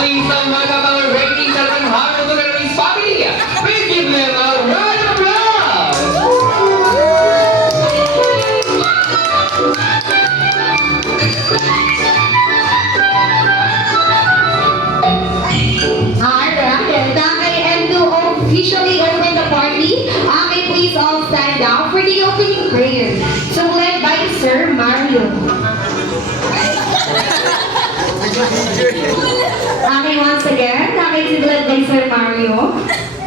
Please welcome our ratings and Harvard University family. Please give them a round of applause. Alright, and to officially open the party, may please all stand down for the opening prayer. So led by Sir Mario. Once again, is led by Sir Mario.